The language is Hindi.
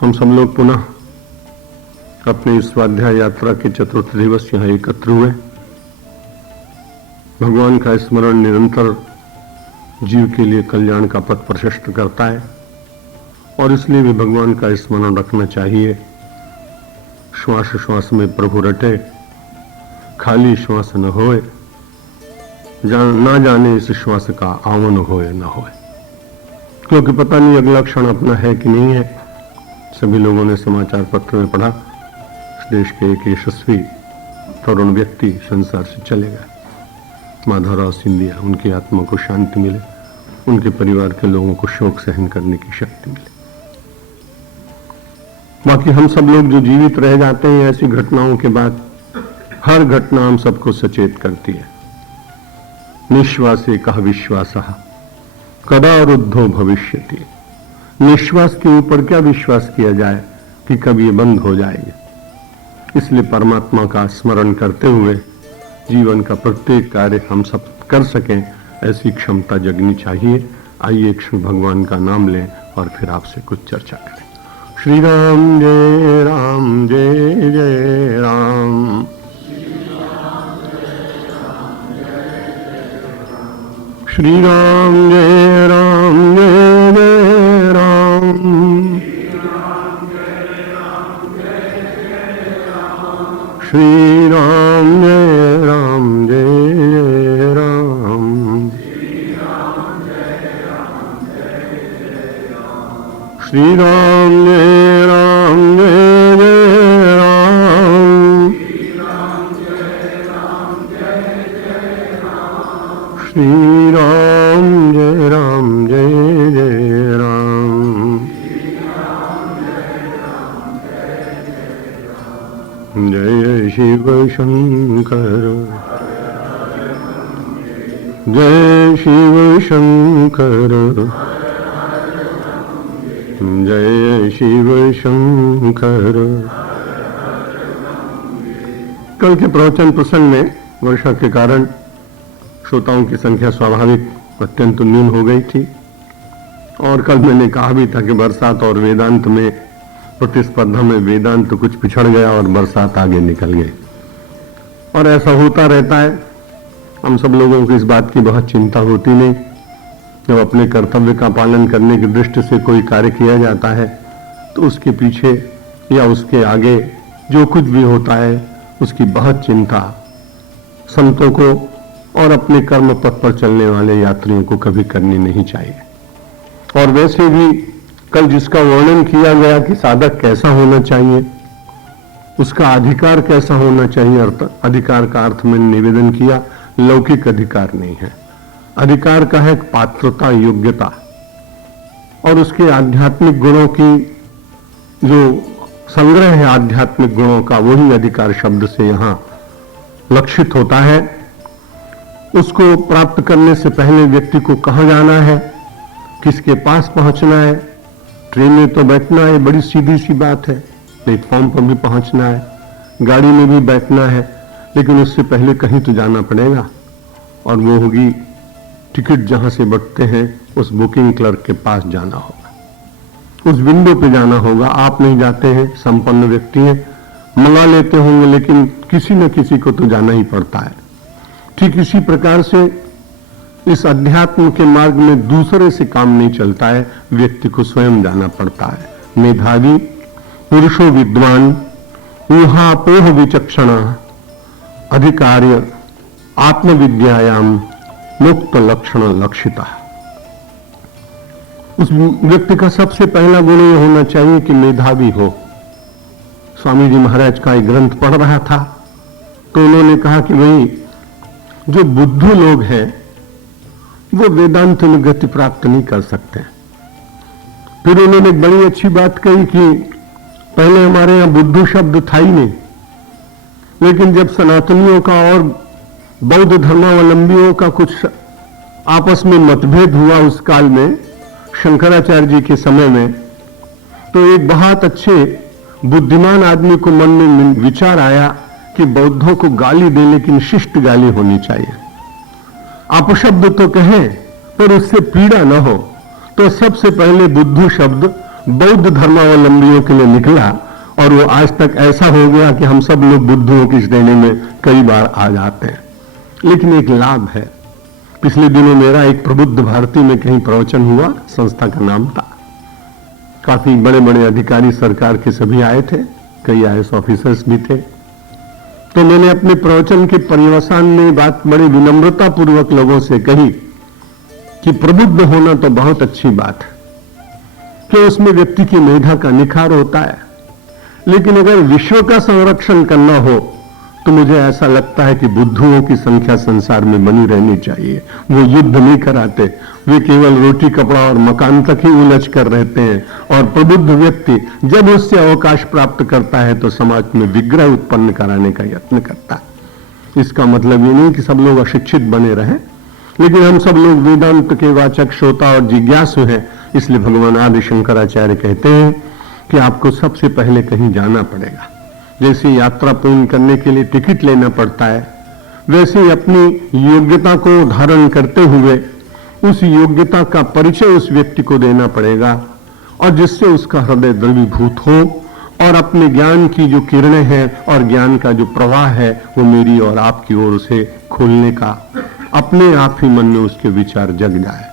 हम सब लोग पुनः अपनी इस स्वाध्याय यात्रा के चतुर्थ दिवस यहाँ एकत्र हुए। भगवान का स्मरण निरंतर जीव के लिए कल्याण का पथ प्रशस्त करता है और इसलिए भी भगवान का स्मरण रखना चाहिए। श्वास श्वास में प्रभु रटे, खाली श्वास न होए, ना जाने इस श्वास का आवन होए न होए, क्योंकि पता नहीं अगला क्षण अपना है कि नहीं है। सभी लोगों ने समाचार पत्र में पढ़ा, इस देश के एक यशस्वी तरुण व्यक्ति संसार से चले गए, माधवराव सिंधिया। उनकी आत्मा को शांति मिले, उनके परिवार के लोगों को शोक सहन करने की शक्ति मिले। बाकी हम सब लोग जो जीवित रह जाते हैं ऐसी घटनाओं के बाद, हर घटना हम सबको सचेत करती है। निश्वासे कह विश्वासः कदा रुद्धो भविष्यति। निश्वास के ऊपर क्या विश्वास किया जाए कि कभी ये बंद हो जाएगी। इसलिए परमात्मा का स्मरण करते हुए जीवन का प्रत्येक कार्य हम सब कर सकें, ऐसी क्षमता जगनी चाहिए। आइए एक क्षण भगवान का नाम लें और फिर आपसे कुछ चर्चा करें। श्री राम जय राम जय जय राम। श्री राम जय राम जय जय राम। श्री राम जय राम जय जय राम। श्री राम जय राम जय जय राम। श्री राम जय राम जय जय राम। जय शिव शंकर, जय शिव शंकर, जय शिव शंकर। कल के प्रवचन प्रसंग में वर्षा के कारण श्रोताओं की संख्या स्वाभाविक अत्यंत न्यून हो गई थी और कल मैंने कहा भी था कि बरसात और वेदांत में प्रतिस्पर्धा में वेदांत कुछ पिछड़ गया और बरसात आगे निकल गई, और ऐसा होता रहता है। हम सब लोगों को इस बात की बहुत चिंता होती नहीं। जब अपने कर्तव्य का पालन करने की दृष्टि से कोई कार्य किया जाता है तो उसके पीछे या उसके आगे जो कुछ भी होता है उसकी बहुत चिंता संतों को और अपने कर्म पथ पर चलने वाले यात्रियों को कभी करनी नहीं चाहिए। और वैसे भी कल जिसका वर्णन किया गया कि साधक कैसा होना चाहिए, उसका अधिकार कैसा होना चाहिए, अधिकार का अर्थ मैंने निवेदन किया लौकिक अधिकार नहीं है। अधिकार का है पात्रता, योग्यता, और उसके आध्यात्मिक गुणों की जो संग्रह है आध्यात्मिक गुणों का, वही अधिकार शब्द से यहां लक्षित होता है। उसको प्राप्त करने से पहले व्यक्ति को कहां जाना है, किसके पास पहुंचना है। ट्रेन में तो बैठना है, बड़ी सीधी सी बात है। प्लेटफॉर्म पर भी पहुंचना है, गाड़ी में भी बैठना है, लेकिन उससे पहले कहीं तो जाना पड़ेगा, और वो होगी टिकट जहां से बटते हैं उस बुकिंग क्लर्क के पास जाना होगा, उस विंडो पे जाना होगा। आप नहीं जाते हैं, संपन्न व्यक्ति हैं, मंगा लेते होंगे, लेकिन किसी न किसी को तो जाना ही पड़ता है। ठीक इसी प्रकार से इस अध्यात्म के मार्ग में दूसरे से काम नहीं चलता है, व्यक्ति को स्वयं जाना पड़ता है। मेधावी पुरुषो विद्वान ऊहापोह विचक्षण अधिकार्य आत्मविद्यायाम मुक्त लक्षण लक्षिता। उस व्यक्ति का सबसे पहला गुण यह होना चाहिए कि मेधावी हो। स्वामी जी महाराज का एक ग्रंथ पढ़ रहा था तो उन्होंने कहा कि भाई जो बुद्धू लोग हैं वो वेदांत में गति प्राप्त नहीं कर सकते। फिर उन्होंने एक बड़ी अच्छी बात कही कि पहले हमारे यहां बुद्धू शब्द था ही नहीं, लेकिन जब सनातनियों का और बौद्ध धर्मावलंबियों का कुछ आपस में मतभेद हुआ उस काल में, शंकराचार्य जी के समय में, तो एक बहुत अच्छे बुद्धिमान आदमी को मन में विचार आया कि बौद्धों को गाली दे, लेकिन शिष्ट गाली होनी चाहिए। अपशब्द तो कहें पर उससे पीड़ा न हो, तो सबसे पहले बुद्धू शब्द बौद्ध धर्मावलंबियों के लिए निकला और वो आज तक ऐसा हो गया कि हम सब लोग बुद्धुओं की श्रेणी में कई बार आ जाते हैं। लेकिन एक लाभ है, पिछले दिनों मेरा एक प्रबुद्ध भारती में कहीं प्रवचन हुआ, संस्था का नाम था, काफी बड़े बड़े अधिकारी सरकार के सभी आए थे, कई IAS ऑफिसर्स भी थे। तो मैंने अपने प्रवचन के पर्यवसान में बात बड़ी विनम्रता पूर्वक लोगों से कही कि प्रबुद्ध होना तो बहुत अच्छी बात है कि उसमें व्यक्ति की मेधा का निखार होता है, लेकिन अगर विश्व का संरक्षण करना हो तो मुझे ऐसा लगता है कि बुद्धुओं की संख्या संसार में बनी रहनी चाहिए। वो युद्ध नहीं कराते, वे केवल रोटी कपड़ा और मकान तक ही उलझ कर रहते हैं, और प्रबुद्ध व्यक्ति जब उससे अवकाश प्राप्त करता है तो समाज में विग्रह उत्पन्न कराने का यत्न करता है। इसका मतलब ये नहीं कि सब लोग अशिक्षित बने रहें, लेकिन हम सब लोग वेदांत के वाचक, श्रोता और जिज्ञासु हैं। इसलिए भगवान आदि शंकराचार्य कहते हैं कि आपको सबसे पहले कहीं जाना पड़ेगा। जैसे यात्रा पूर्ण करने के लिए टिकट लेना पड़ता है, वैसे ही अपनी योग्यता को धारण करते हुए उस योग्यता का परिचय उस व्यक्ति को देना पड़ेगा, और जिससे उसका हृदय द्रवीभूत हो और अपने ज्ञान की जो किरणें हैं और ज्ञान का जो प्रवाह है वो मेरी और आपकी ओर से खोलने का अपने आप ही मन में उसके विचार जग जाए।